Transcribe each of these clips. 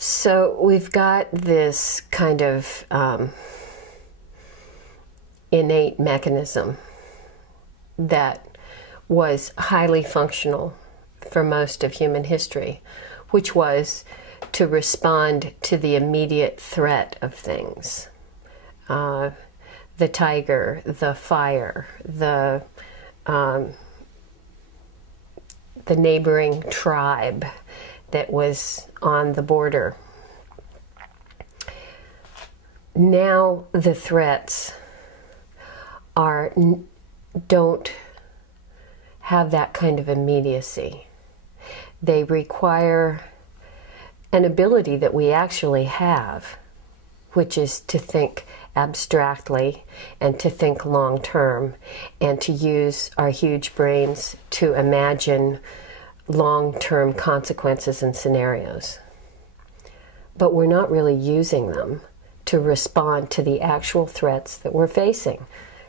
So we've got this kind of innate mechanism that was highly functional for most of human history, which was to respond to the immediate threat of things. The tiger, the fire, the neighboring tribe that was on the border. Now the threats don't have that kind of immediacy. They require an ability that we actually have, which is to think abstractly and to think long term and to use our huge brains to imagine long-term consequences and scenarios. But we're not really using them to respond to the actual threats that we're facing.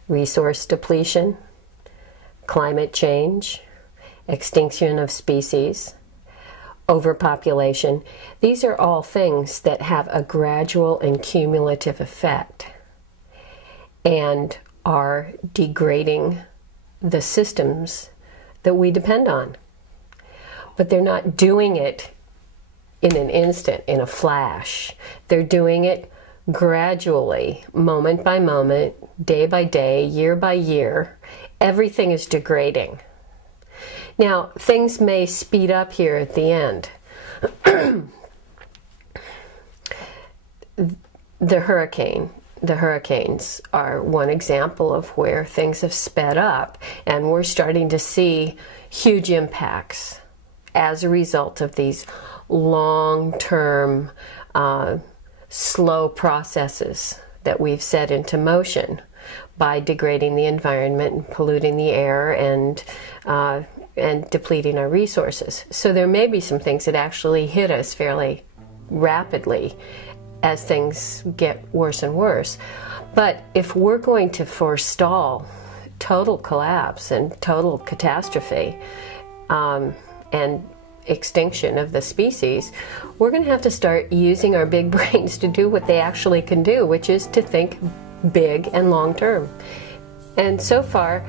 Resource depletion, climate change, extinction of species, overpopulation. These are all things that have a gradual and cumulative effect and are degrading the systems that we depend on. But they're not doing it in an instant, in a flash. They're doing it gradually, moment by moment, day by day, year by year. Everything is degrading. Now, things may speed up here at the end. The hurricanes are one example of where things have sped up, and we're starting to see huge impacts as a result of these long-term, slow processes that we've set into motion by degrading the environment and polluting the air and depleting our resources. So there may be some things that actually hit us fairly rapidly as things get worse and worse. But if we're going to forestall total collapse and total catastrophe, and extinction of the species, we're going to have to start using our big brains to do what they actually can do, which is to think big and long term. And so far,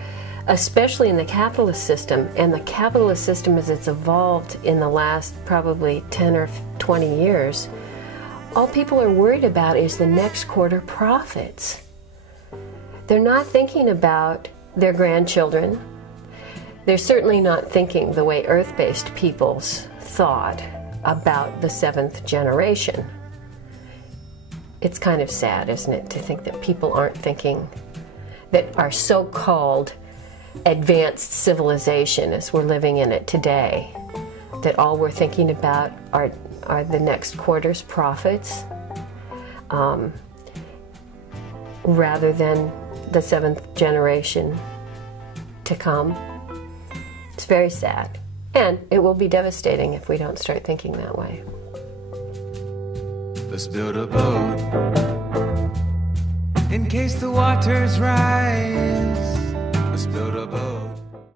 especially in the capitalist system, and the capitalist system as it's evolved in the last probably 10 or 20 years, all people are worried about is the next quarter profits. They're not thinking about their grandchildren. They're certainly not thinking the way Earth-based peoples thought about the seventh generation. It's kind of sad, isn't it, to think that people aren't thinking, that our so-called advanced civilization as we're living in it today, that all we're thinking about are the next quarter's profits, rather than the seventh generation to come. It's very sad, and it will be devastating if we don't start thinking that way. Let's build a boat in case the waters rise. Let's build a boat.